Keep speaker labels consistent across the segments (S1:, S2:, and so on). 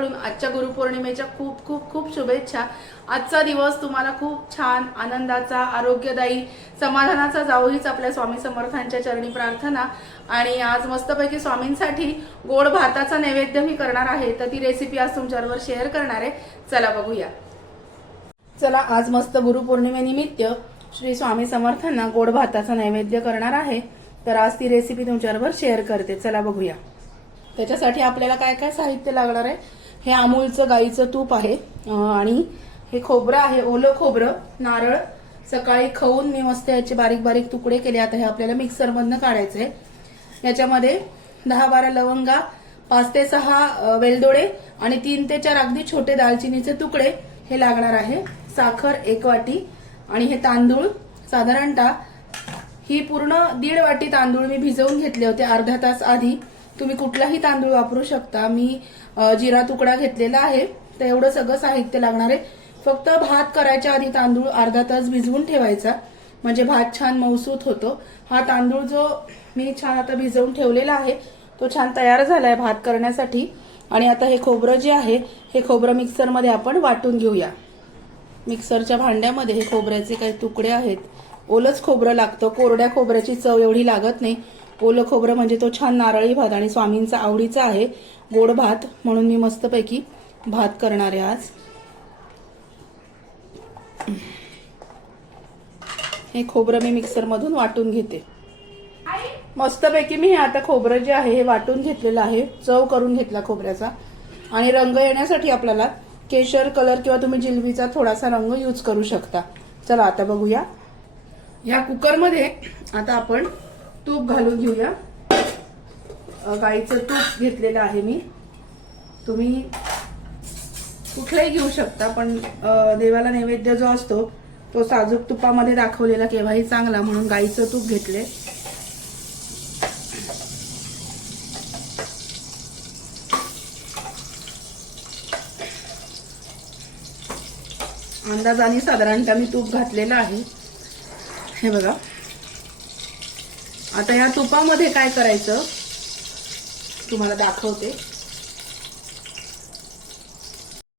S1: परिवाराकडून आजच्या गुरुपौर्णिमेच्या खूप खूप खूप शुभेच्छा. आजचा दिवस तुम्हाला खूप छान आनंदाचा आरोग्यदायी समाधानाचा जाऊ हीच आपल्या स्वामी समर्थांच्या चरणी प्रार्थना. आणि आज मस्तपैकी स्वामींसाठी गोड भाताचा नैवेद्य मी करणार आहे तर ती रेसिपी आज तुमच्याबरोबर शेअर करणार आहे. चला बघूया. चला आज मस्त गुरुपौर्णिमेनिमित्त श्री स्वामी समर्थांना गोड भाताचा नैवेद्य करणार आहे. तर आज ती रेसिपी तुमच्याबरोबर शेअर करते. चला बघूया. त्याच्यासाठी आपल्याला काय काय साहित्य लागणार आहे? हे अमूलचं गाईचं तूप आहे. आणि हे खोबरं आहे ओलं खोबरं नारळ. सकाळी खाऊन मी मस्त याचे बारीक बारीक तुकडे केले. आता हे आपल्याला मिक्सरमधनं काढायचे याच्यामध्ये दहा बारा लवंगा पाच ते सहा वेलदोडे आणि तीन ते चार अगदी छोटे दालचिनीचे तुकडे हे लागणार आहे. साखर एक वाटी आणि हे तांदूळ. साधारणतः ही पूर्ण दीड वाटी तांदूळ मी भिजवून घेतले होते अर्धा तास आधी. तुम्ही कुठलाही तांदूळ वापरू शकता. मी जिरा तुकडा घेतलेला आहे. तर एवढं सगळं साहित्य लागणार आहे. फक्त भात करायच्या आधी तांदूळ अर्धा तास भिजवून ठेवायचा. म्हणजे भात छान मौसूत होतो. हा तांदूळ जो मी छान आता भिजवून ठेवलेला आहे तो छान तयार झालाय भात करण्यासाठी. आणि आता हे खोबरं जे आहे हे खोबरं मिक्सरमध्ये आपण वाटून घेऊया. मिक्सरच्या भांड्यामध्ये हे खोबऱ्याचे काही तुकडे आहेत. ओलच खोबरं लागतं. कोरड्या खोबऱ्याची चव एवढी लागत नाही. ओलं खोबरं म्हणजे तो छान नारळी भात आणि स्वामींचा आवडीचा आहे. गोड भात म्हणून मी मस्तपैकी भात करणार आहे आज. हे खोबरं मी मिक्सरमधून वाटून घेते. मस्तपैकी मी हे आता खोबरं जे आहे हे वाटून घेतलेलं आहे. चव करून घेतला खोबऱ्याचा. आणि रंग येण्यासाठी आपल्याला केशर कलर किंवा तुम्ही जिलबीचा थोडासा रंग यूज करू शकता. चला आता बघूया. या कुकरमध्ये आता आपण तूप घालून घेऊया. गाईचं तूप घेतलेलं आहे मी. तुम्ही कुठलंही घेऊ शकता पण देवाला नैवेद्य जो असतो तो साजूक तुपामध्ये दाखवलेला केव्हाही चांगला म्हणून गाईचं तूप घेतले. अंदाजाने साधारणतः मी तूप घातलेलं आहे. हे बघा. आता या तुपामध्ये काय करायचं? तुम्हाला दाखवते.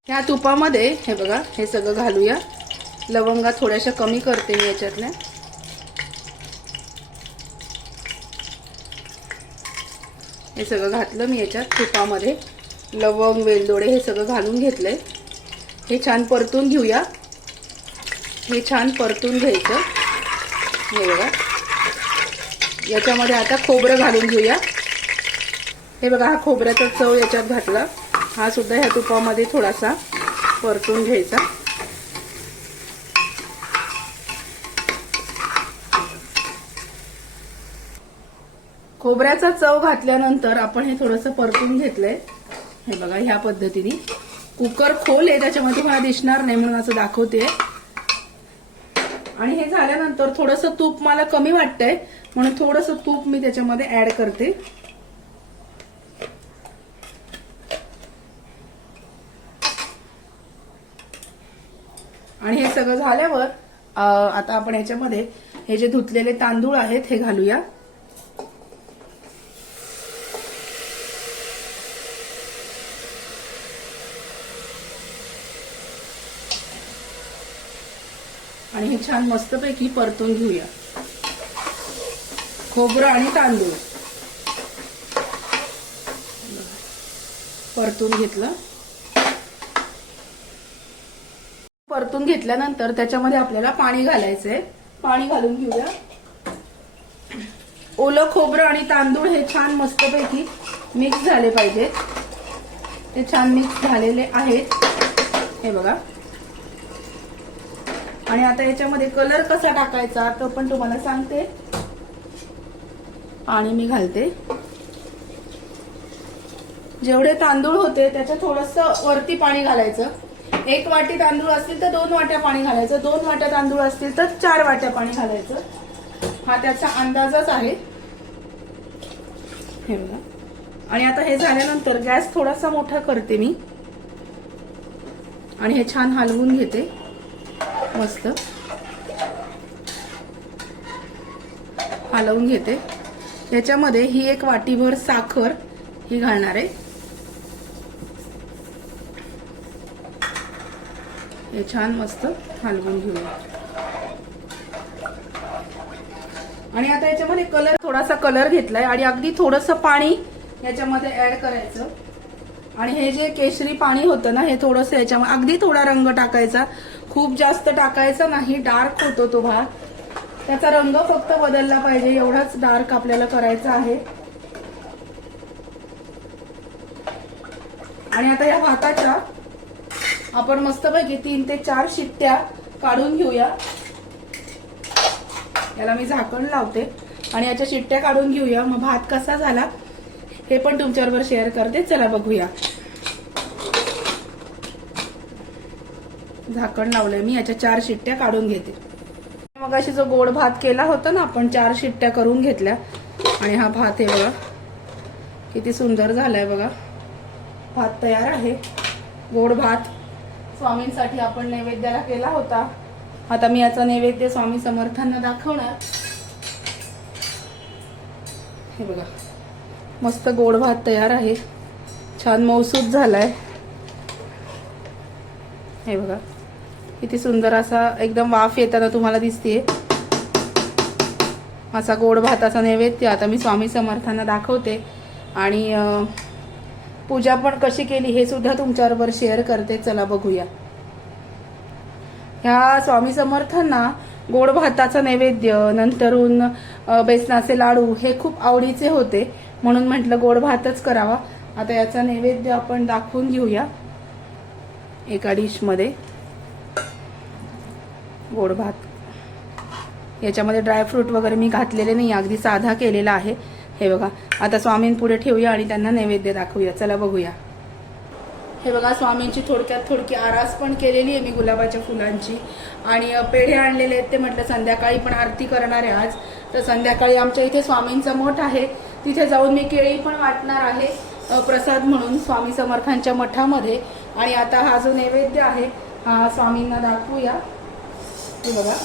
S1: ह्या तुपामध्ये हे बघा हे सगळं घालूया. लवंगा थोड्याशा कमी करते मी याच्यातल्या हे सगळं घातलं मी याच्यात तुपामध्ये. लवंग वेलदोडे हे सगळं घालून घेतलंय. हे छान परतून घेऊया. हे छान परतून घ्यायचं. हे बघा. याच्यामध्ये आता खोबरं घालून घेऊया. हे बघा हा खोबऱ्याचा चव याच्यात घातला. हा सुद्धा ह्या तुपामध्ये थोडासा परतून घ्यायचा. खोबऱ्याचा चव घातल्यानंतर आपण हे थोडंसं परतून घेतलंय. हे बघा ह्या पद्धतीने. कुकर खोल आहे त्याच्यामध्ये मला दिसणार नाही म्हणून असं दाखवते आणि हे झाल्यानंतर थोडंसं तूप मला कमी वाटतंय. म्हणून थोडंसं तूप मी त्याच्यामध्ये ऍड करते. आणि हे सगळं झाल्यावर आता आपण याच्यामध्ये हे जे धुतलेले तांदूळ आहेत हे घालूया. आणि हे छान मस्तपैकी परतून घेऊया. खोबरं आणि तांदूळ. परतून घेतलं. परतून घेतल्यानंतर त्याच्यामध्ये आपल्याला पाणी घालायचंय. पाणी घालून घेऊया. ओलं खोबरं आणि तांदूळ हे छान मस्तपैकी मिक्स झाले पाहिजेत ते छान मिक्स झालेले आहेत. हे बघा. आणि आता याच्यामध्ये कलर कसा टाकायचा तो पण तुम्हाला सांगते. पाणी मी घालते. जेवढे तांदूळ होते त्याच्या थोडस वरती पाणी घालायचं. एक वाटी तांदूळ असतील तर दोन वाट्या पाणी घालायचं. दोन वाट्या तांदूळ असतील तर चार वाट्या पाणी घालायचं. हा त्याचा अंदाजच आहे. हे बघा. आणि आता हे झाल्यानंतर गॅस थोडासा मोठा करते मी. आणि हे छान हलवून घेते. मस्त. हलवून घेते. याच्यामध्ये ही एक वाटीभर साखर ही घालणार आहे. हे छान मस्त हलवून घेऊया. आणि आता याच्यामध्ये कलर थोडासा कलर घेतलाय आणि अगदी थोडस पाणी याच्यामध्ये ऍड करायचं. आणि हे जे केशरी पाणी होतं ना हे थोडस याच्यामध्ये अगदी थोडा रंग टाकायचा. खूप जास्त टाकायचा नाही डार्क होतो तो भाग. त्याचा रंग फक्त बदलला पाहिजे एवढाच डार्क आपल्याला करायचा आहे. आणि आता या भाताच्या आपण मस्तपैकी तीन ते चार शिट्ट्या काढून घेऊया. याला मी झाकण लावते. आणि याच्या शिट्ट्या काढून घेऊया. मग भात कसा झाला हे पण तुमच्याबरोबर शेअर करते. चला बघूया. झाकण लावलंय मी. याच्या चार शिट्ट्या काढून घेते. मग अशी जो गोड भात केला होता ना आपण चार शिट्ट्या करून घेतल्या. आणि हा भात आहे बघा किती सुंदर झालाय बघा. भात तयार आहे. गोड भात स्वामींसाठी आपण नैवेद्याला केला होता. आता मी याचा नैवेद्य स्वामी समर्थांना दाखवणार. हे बघा मस्त गोड भात तयार आहे. छान मौसूद झालाय. हे बघा. किती सुंदर असा एकदम वाफ येताना तुम्हाला दिसते असा गोड भाताचा नैवेद्य आता मी स्वामी समर्थांना दाखवते. आणि पूजा पण कशी केली हे सुद्धा तुमच्याबरोबर शेअर करते. चला बघूया. ह्या स्वामी समर्थांना गोड भाताचा नैवेद्य नंतरून बेसनाचे लाडू हे खूप आवडीचे होते. म्हणून म्हटलं गोड भातच करावा. आता याचा नैवेद्य आपण दाखवून घेऊया. एका डिशमध्ये. गोड भात. याच्यामध्ये ड्रायफ्रूट वगैरे मी घातलेले नाही अगदी साधा केलेला आहे. हे बघा. आता स्वामींपुढे ठेवूया आणि त्यांना नैवेद्य दाखवूया. चला बघूया. हे बघा स्वामींची थोडक्यात थोडकी आरास पण केलेली आहे मी गुलाबाच्या फुलांची. आणि पेढे आणलेले आहेत ते म्हटलं संध्याकाळी पण आरती करणार आहे आज. तर संध्याकाळी आमच्या इथे स्वामींचा मठ आहे. तिथे जाऊन मी केळी पण वाटणार आहे प्रसाद म्हणून स्वामी समर्थांच्या मठामध्ये. आणि आता हा जो नैवेद्य आहे हा स्वामींना दाखवूया. हे बघा.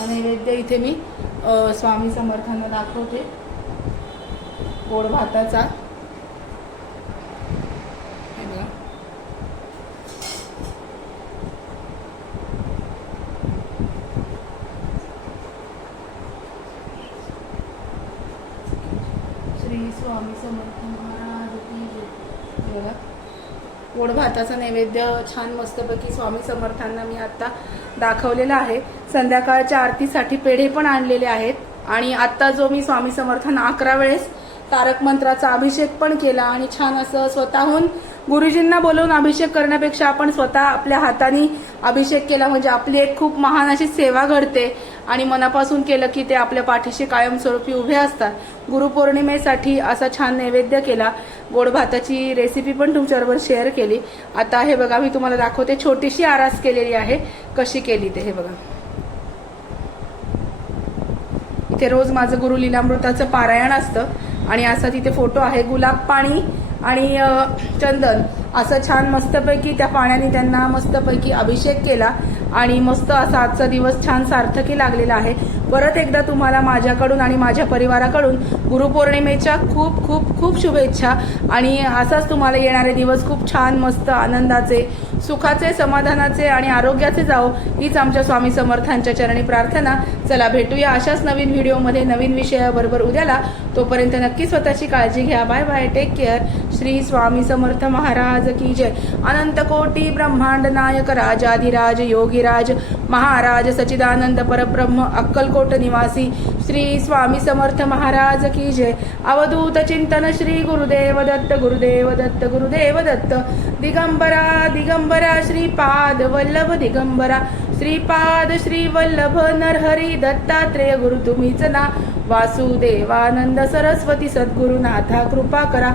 S1: आणि नैवेद्य इथे मी स्वामी समर्थांना दाखवते. गोड भाताचा. श्री स्वामी समर्थ महाराज की जय. हे बघा. गोड भाताचा नैवेद्य छान मस्तपैकी स्वामी समर्थांना मी आता दाखवलेला आहे. संध्याकाळच्या आरतीसाठी पेढे पण आणलेले आहेत. आणि आता जो मी स्वामी समर्थांना अकरा वेळेस तारक मंत्राचा अभिषेक पण केला आणि छान असं स्वतःहून गुरुजींना बोलवून अभिषेक करण्यापेक्षा आपण स्वतः आपल्या हाताने अभिषेक केला. म्हणजे आपली एक खूप महान अशी सेवा घडते. आणि मनापासून केलं की ते आपल्या पाठीशी कायमस्वरूपी उभे असतात. गुरुपौर्णिमेसाठी असा छान नैवेद्य केला. गोड भाताची रेसिपी पण तुमच्याबरोबर शेअर केली. आता हे बघा मी तुम्हाला दाखवते. छोटीशी आरास केलेली आहे. कशी केली ते हे बघा. इथे रोज माझं गुरु लीलामृताचं पारायण असतं. आणि असा तिथे फोटो आहे. गुलाब पाणी आणि चंदन. असं छान मस्तपैकी त्या पाण्याने त्यांना मस्तपैकी अभिषेक केला. आणि मस्त असा आजचा दिवस छान सार्थकी लागलेला आहे. परत एकदा तुम्हाला माझ्याकडून आणि माझ्या परिवाराकडून गुरुपौर्णिमेच्या खूप खूप खूप शुभेच्छा. आणि असाच तुम्हाला येणारे दिवस खूप छान मस्त आनंदाचे सुखाचे समाधानाचे आणि आरोग्याचे जावो हीच आमच्या स्वामी समर्थांच्या चरणी प्रार्थना. चला भेटूया अशाच नवीन व्हिडिओमध्ये नवीन विषयाबरोबर उद्याला. तोपर्यंत नक्की स्वतःची काळजी घ्या. Bye bye take care Shri Swami Samarth Maharaj की जय. अनंत कोटी ब्रह्मांड नायक राजाधिराज योगीराज महाराज सचिदानंद परब्रह्म अक्कलकोट निवासी श्री स्वामी समर्थ महाराज की जय. अवधूत चिंतन श्री गुरुदेव दत्त गुरुदेव दत्त गुरुदेव दत्त. दिगंबरा दिगंबरा श्रीपाद वल्लभ दिगंबरा. श्रीपाद श्री वल्लभ नरहरी दत्तात्रेय गुरु तुम्हीच ना. वासुदेवानंद सरस्वती सद्गुरुनाथा कृपा करा.